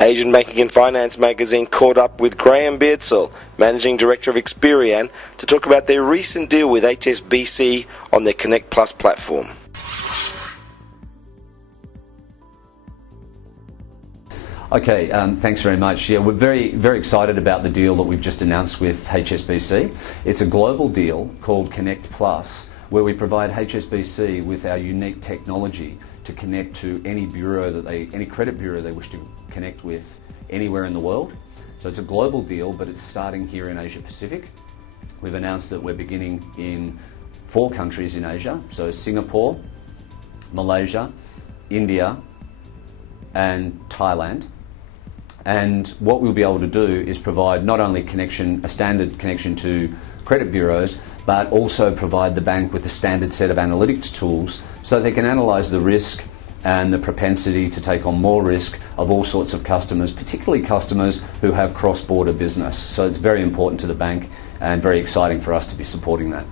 Asian Banking and Finance magazine caught up with Graeme Beardsell, Managing Director of Experian, to talk about their recent deal with HSBC on their Connect Plus platform. Okay, thanks very much. Yeah, we're very excited about the deal that we've just announced with HSBC. It's a global deal called Connect Plus, where we provide HSBC with our unique technology to connect to any credit bureau they wish to connect with anywhere in the world. So it's a global deal, but it's starting here in Asia Pacific. We've announced that we're beginning in 4 countries in Asia, so Singapore, Malaysia, India, and Thailand. And what we'll be able to do is provide not only a standard connection to credit bureaus, but also provide the bank with a standard set of analytics tools so they can analyse the risk and the propensity to take on more risk of all sorts of customers, particularly customers who have cross-border business. So it's very important to the bank and very exciting for us to be supporting that.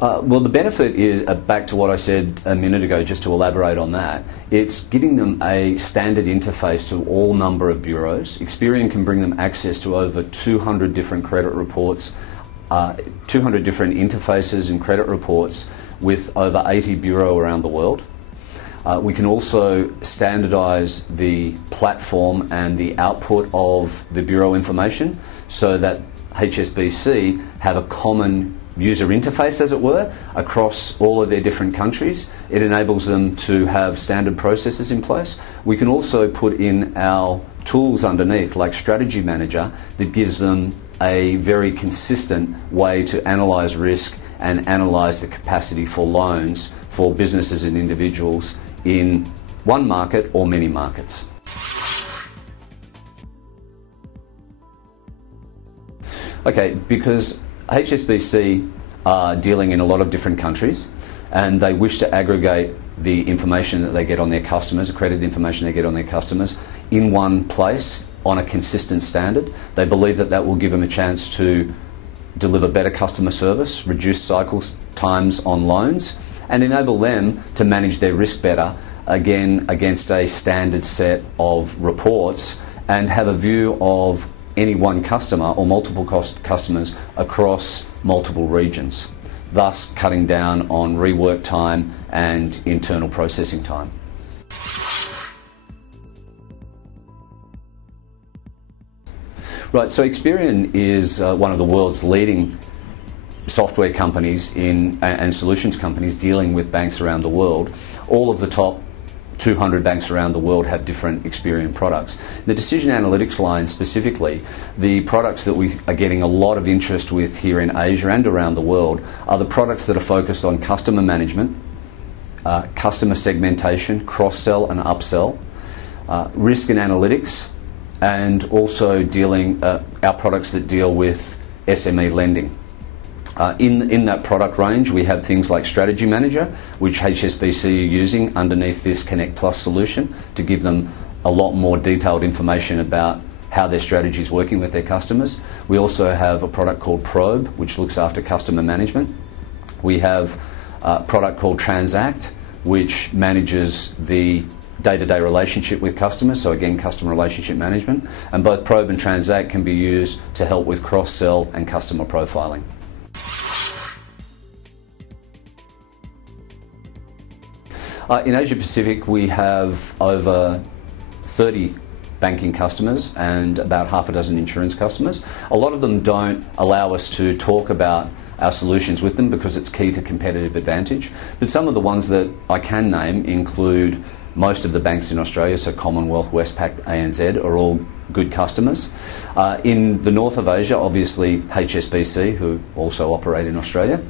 Well, the benefit is, back to what I said a minute ago, just to elaborate on that, it's giving them a standard interface to all number of bureaus. Experian can bring them access to over 200 different credit reports, 200 different interfaces and credit reports with over 80 bureaux around the world. We can also standardise the platform and the output of the bureau information so that HSBC have a common user interface, as it were, across all of their different countries. It enables them to have standard processes in place. We can also put in our tools underneath, like Strategy Manager, that gives them a very consistent way to analyse risk and analyse the capacity for loans for businesses and individuals in one market or many markets. Okay, because HSBC are dealing in a lot of different countries and they wish to aggregate the information that they get on their customers, the credit information they get on their customers, in one place on a consistent standard. They believe that that will give them a chance to deliver better customer service, reduce cycle times on loans, and enable them to manage their risk better, again against a standard set of reports, and have a view of any one customer or multiple customers across multiple regions, thus cutting down on rework time and internal processing time. Right, so Experian is one of the world's leading software companies and solutions companies dealing with banks around the world. All of the top 200 banks around the world have different Experian products. The decision analytics line specifically, the products that we are getting a lot of interest with here in Asia and around the world are the products that are focused on customer management, customer segmentation, cross-sell and upsell, risk and analytics, and also our products that deal with SME lending. In that product range, we have things like Strategy Manager, which HSBC are using underneath this Connect Plus solution to give them a lot more detailed information about how their strategy is working with their customers. We also have a product called Probe, which looks after customer management. We have a product called Transact, which manages the day-to-day relationship with customers, so again, customer relationship management. And both Probe and Transact can be used to help with cross-sell and customer profiling. In Asia Pacific, we have over 30 banking customers and about half a dozen insurance customers. A lot of them don't allow us to talk about our solutions with them because it's key to competitive advantage. But some of the ones that I can name include most of the banks in Australia, so Commonwealth, Westpac, ANZ are all good customers. In the north of Asia, obviously HSBC, who also operate in Australia,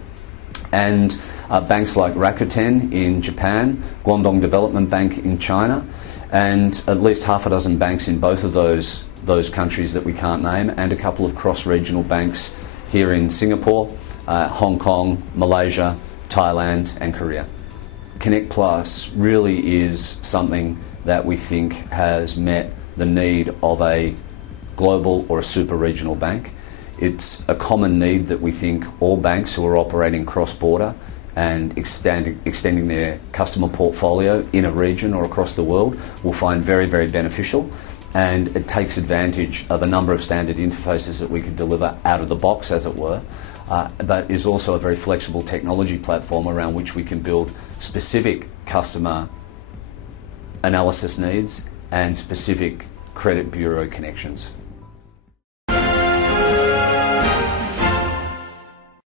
and banks like Rakuten in Japan, Guangdong Development Bank in China, and at least half a dozen banks in both of those countries that we can't name, and a couple of cross-regional banks here in Singapore, Hong Kong, Malaysia, Thailand and Korea. Connect Plus really is something that we think has met the need of a global or a super regional bank. It's a common need that we think all banks who are operating cross-border and extending their customer portfolio in a region or across the world will find very, very beneficial. And it takes advantage of a number of standard interfaces that we could deliver out of the box, as it were, but is also a very flexible technology platform around which we can build specific customer analysis needs and specific credit bureau connections.